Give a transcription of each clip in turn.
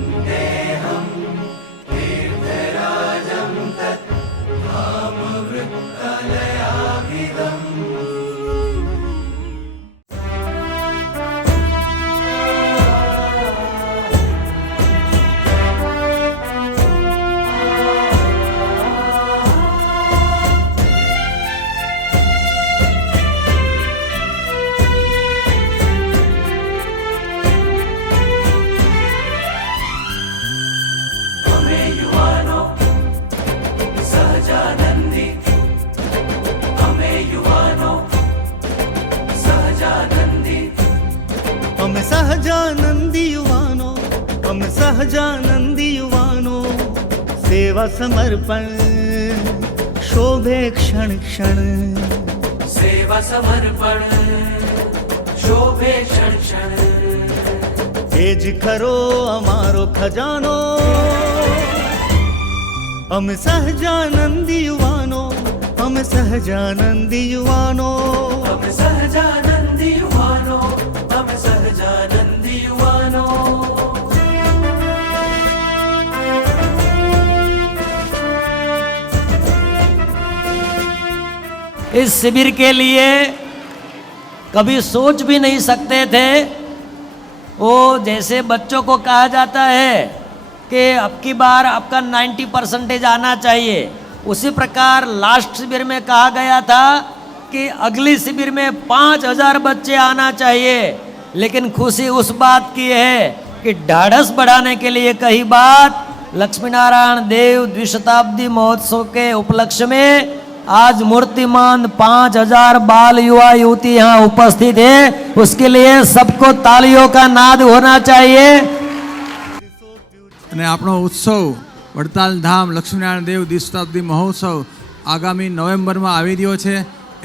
वन्देऽहं तीर्थराजं तत् धामवृत्तलयाभिधम्। અમે સહજાનંદી યુવાનો, અમે સહજાનંદી યુવાનો, સેવા સમર્પણ શોભે ક્ષણ ક્ષણ, સેવા સમર્પણ શોભે ક્ષણ ક્ષણ। એ જ ખરો અમારો ખજાનો, અમે સહજાનંદી યુવાનો, અમે સહજાનંદી યુવાનો, અમે સહજાનંદી યુવાનો, અમે સહજાનંદી યુવાનો। इस शिविर के लिए कभी सोच भी नहीं सकते थे। वो जैसे बच्चों को कहा जाता है कि अब की बार आपका 90% आना चाहिए, उसी प्रकार लास्ट शिविर में कहा गया था कि अगली शिविर में 5000 बच्चे आना चाहिए। लेकिन खुशी उस बात की है कि ढाढ़स बढ़ाने के लिए कही बात, लक्ष्मी नारायण देव द्विशताब्दी महोत्सव के उपलक्ष्य में आज मूर्तिमान 5000 बाल युवा युवती यहाँ उपस्थित है। उसके लिए सबको तालियों का नाद होना चाहिए। અને આપણો ઉત્સવ વડતાલ ધામ લક્ષ્મીનારાયણ દેવ દ્વિશતાબ્દી મહોત્સવ આગામી નવેમ્બરમાં આવી રહ્યો છે।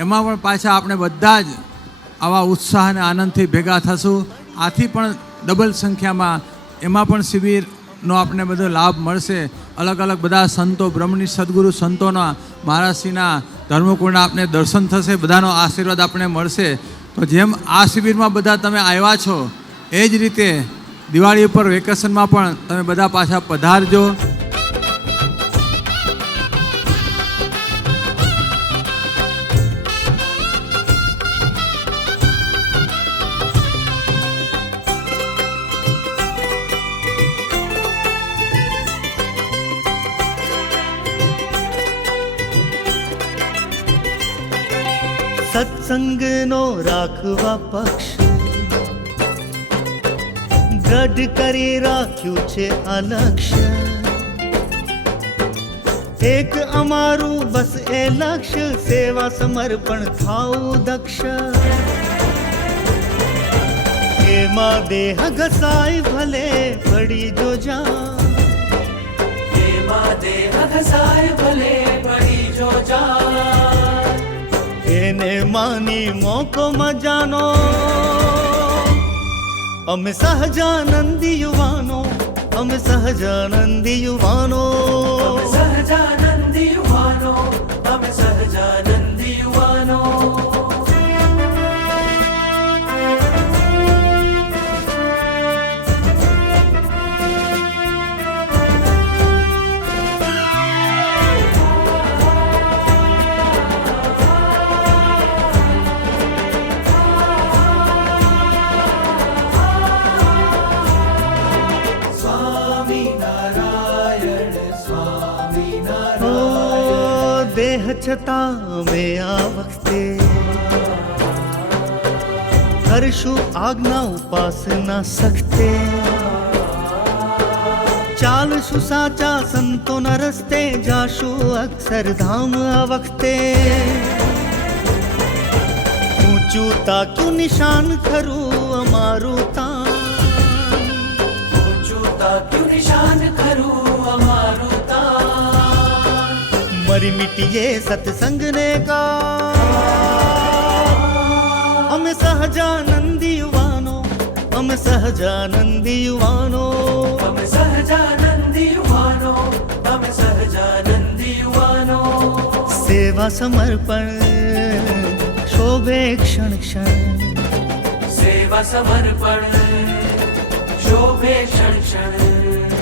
એમાં પણ પાછા આપણે બધા જ આવા ઉત્સાહ અને આનંદથી ભેગા થશું। આથી પણ ડબલ સંખ્યામાં એમાં પણ શિબિરનો આપણે બધો લાભ મળશે। અલગ અલગ બધા સંતો, બ્રહ્મની સદગુરુ સંતોના, મહારાજશ્રીના ધર્મકુળના આપણે દર્શન થશે, બધાનો આશીર્વાદ આપણે મળશે। તો જેમ આ શિબિરમાં બધા તમે આવ્યા છો એ જ રીતે દિવાળી ઉપર વેકેશનમાં પણ તમે બધા પાછા પધારજો। સત્સંગનો રાખવા પક્ષ દ્રઢ કરી રાખ્યું છે આ લક્ષ્ય, એક અમારું બસ એ લક્ષ્ય, સેવા સમર્પણ થાવું દક્ષ। એમાં દેહ ઘસાય ભલે પડી જો જા, એમાં દેહ ઘસાય ભલે પડી જો જા, એને માની મોકો મજાનો। અમે સહજાનંદી યુવાનો, અમે સહજાનંદી યુવાનો, અમે સહજાનંદી યુવાનો, અમે સહજાનંદી યુવાનો। દેહ છતાં અમે આ વખતે કરશું આજ્ઞા ઉપાસના સખતે, ચાલશું સાચા સંતોના રસ્તે, જાશું અક્ષરધામ આ વખતે। ઊંચું તાક્યું નિશાન ખરું અમારું તાન, ઊંચું તાક્યું નિશાન ખરું અમારું તાન, મરી મિટીએ સત્સંગને કા। અમે સહજાનંદી યુવાનો, અમે સહજાનંદી યુવાનો, અમે સહજાનંદી યુવાનો, અમે સહજાનંદી યુવાનો। સેવા સમર્પણ શોભે ક્ષણ ક્ષણ, સેવા સમર્પણ શોભે ક્ષણ ક્ષણ।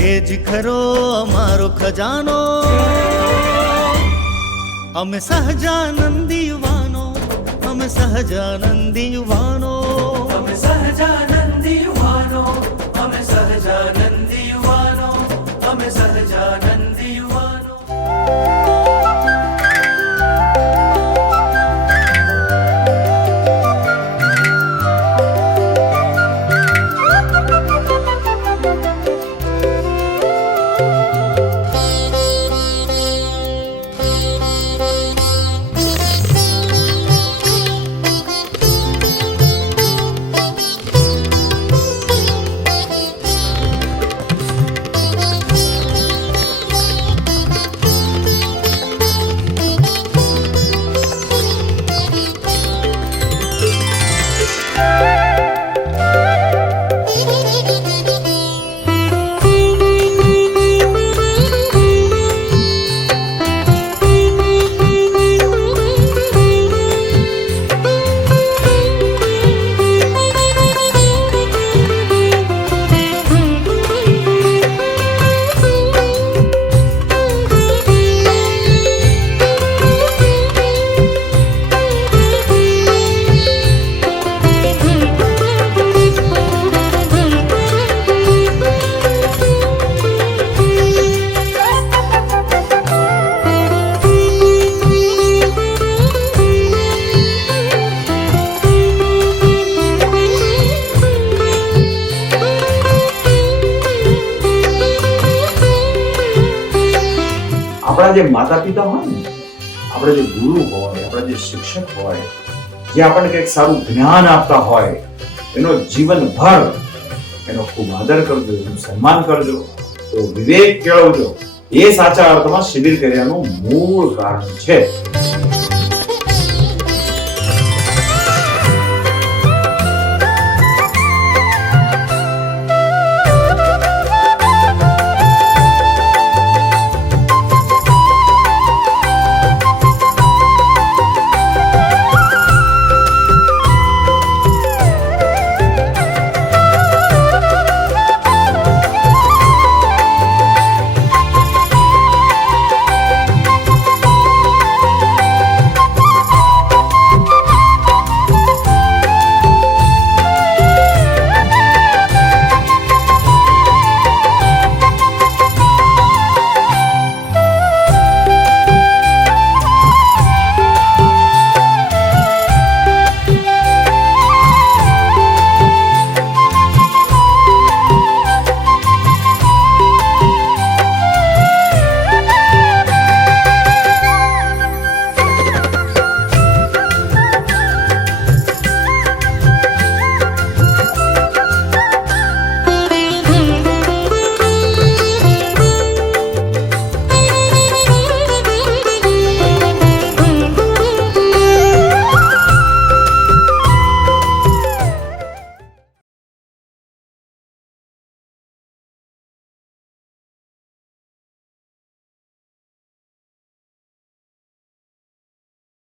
એ જ ખરો અમારો ખજાનો. અમે સહજાનંદી યુવાનો, અમે સહજાનંદી યુવાનો. અમે સહજાનંદી યુવાનો, અમે સહજાનંદી યુવાનો, અમે સહજાનંદી યુવાનો. આપણા જે માતા પિતા હોય ને, આપણે જે ગુરુ હોય, આપણા જે શિક્ષક હોય, જે આપણને કંઈક સારું જ્ઞાન આપતા હોય, એનો જીવનભર એનો ખૂબ આદર કરજો, એનું સન્માન કરજો, તો વિવેક કેળવજો. એ સાચા અર્થમાં શિબિર કર્યાનું મૂળ કારણ છે.